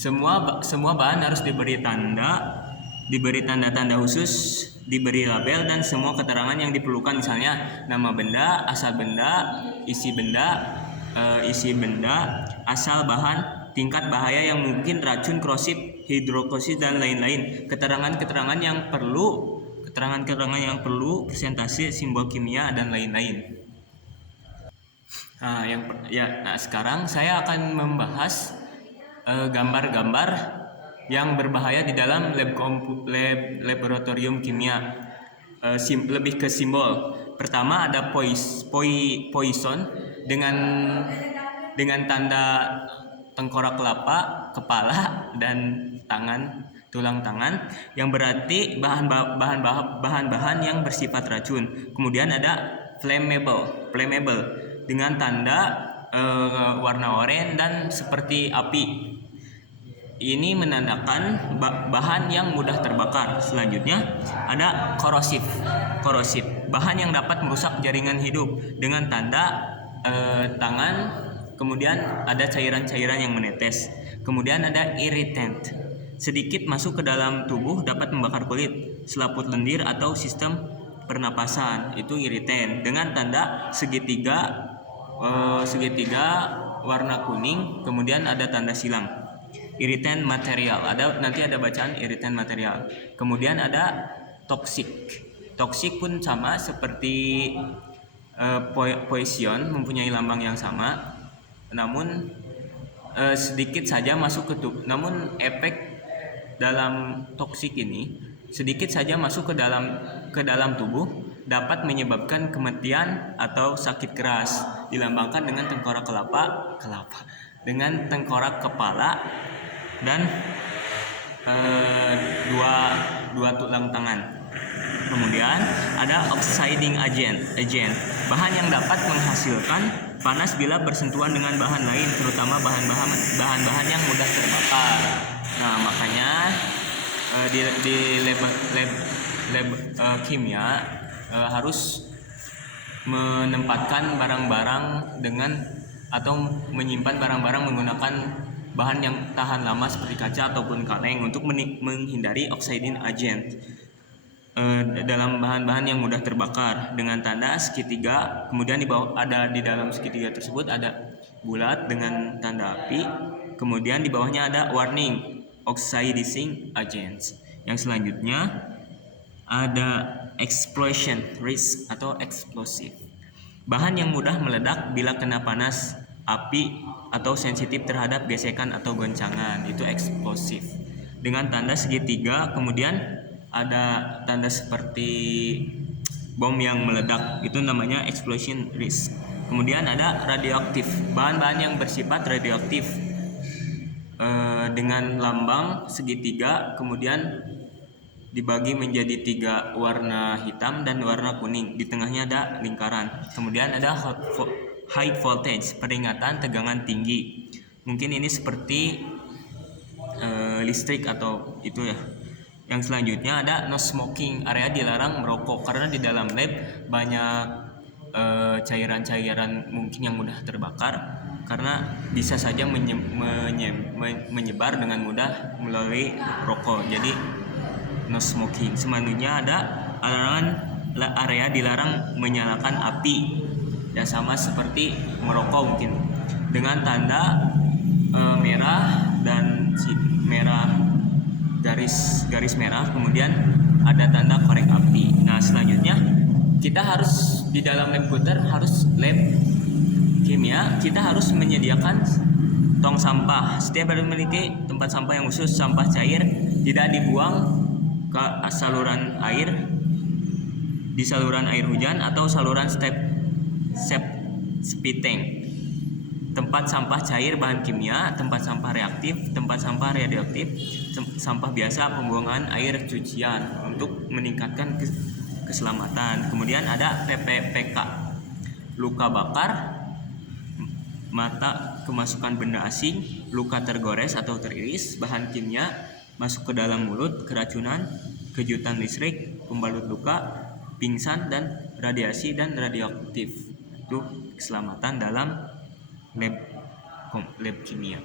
semua bahan harus diberi tanda-tanda khusus, diberi label, dan semua keterangan yang diperlukan, misalnya nama benda, asal benda, isi benda, asal bahan, tingkat bahaya yang mungkin, racun, korosif, hidrokorosif, dan lain-lain. Keterangan yang perlu, presentasi, simbol kimia, dan lain-lain. Nah, sekarang saya akan membahas gambar-gambar yang berbahaya di dalam laboratorium kimia. Lebih ke simbol. Pertama ada poison dengan tanda tengkorak kelapa, kepala, dan tulang tangan, yang berarti bahan-bahan yang bersifat racun. Kemudian ada flammable dengan tanda warna oranye dan seperti api. Ini menandakan bahan yang mudah terbakar. Selanjutnya ada korosif, bahan yang dapat merusak jaringan hidup, dengan tanda tangan. Kemudian ada cairan-cairan yang menetes. Kemudian ada irritant, sedikit masuk ke dalam tubuh, dapat membakar kulit, selaput lendir, atau sistem pernapasan. Itu irritant dengan tanda segitiga warna kuning. Kemudian ada tanda silang. Irritant material, nanti ada bacaan irritant material. Kemudian ada toxic pun sama seperti poison, mempunyai lambang yang sama, namun sedikit saja masuk ke tubuh. Namun efek dalam toxic ini sedikit saja masuk ke dalam tubuh, dapat menyebabkan kematian atau sakit keras. Dilambangkan dengan tengkorak dengan tengkorak kepala dan dua tulang tangan. Kemudian ada oxidizing agent, bahan yang dapat menghasilkan panas bila bersentuhan dengan bahan lain, terutama bahan-bahan yang mudah terbakar. Nah, makanya di lab kimia harus menempatkan barang-barang atau menyimpan barang-barang menggunakan bahan yang tahan lama seperti kaca ataupun kaleng untuk menghindari oxidizing agent dalam bahan-bahan yang mudah terbakar, dengan tanda segitiga. Kemudian di dalam segitiga tersebut ada bulat dengan tanda api. Kemudian di bawahnya ada warning oxidizing agents. Yang selanjutnya ada explosion risk atau explosive, bahan yang mudah meledak bila kena panas, api, atau sensitif terhadap gesekan atau goncangan. Itu eksplosif dengan tanda segitiga. Kemudian ada tanda seperti bom yang meledak, itu namanya explosion risk. Kemudian ada radioaktif, bahan-bahan yang bersifat radioaktif dengan lambang segitiga, kemudian dibagi menjadi 3 warna hitam dan warna kuning. Di tengahnya ada lingkaran. Kemudian ada high voltage, peringatan tegangan tinggi. Mungkin ini seperti listrik atau itu ya. Yang selanjutnya ada no smoking, area dilarang merokok, karena di dalam lab banyak cairan-cairan mungkin yang mudah terbakar, karena bisa saja menyebar dengan mudah melalui rokok. Jadi no smoking. Selanjutnya ada larangan area dilarang menyalakan api, ya sama seperti merokok mungkin, dengan tanda merah dan merah, garis merah. Kemudian ada tanda korek api. Nah, selanjutnya kita harus di dalam lab kimia, kita harus menyediakan tong sampah. Setiap harus memiliki tempat sampah yang khusus. Sampah cair tidak dibuang ke saluran air, di saluran air hujan atau saluran septic tank. Tempat sampah cair bahan kimia, tempat sampah reaktif, tempat sampah radioaktif, sampah biasa, pembuangan air cucian untuk meningkatkan keselamatan. Kemudian ada PPPK, luka bakar mata, kemasukan benda asing, luka tergores atau teriris, bahan kimia masuk ke dalam mulut, keracunan, kejutan listrik, pembalut luka, pingsan, dan radiasi dan radioaktif. Itu keselamatan dalam lab kimia.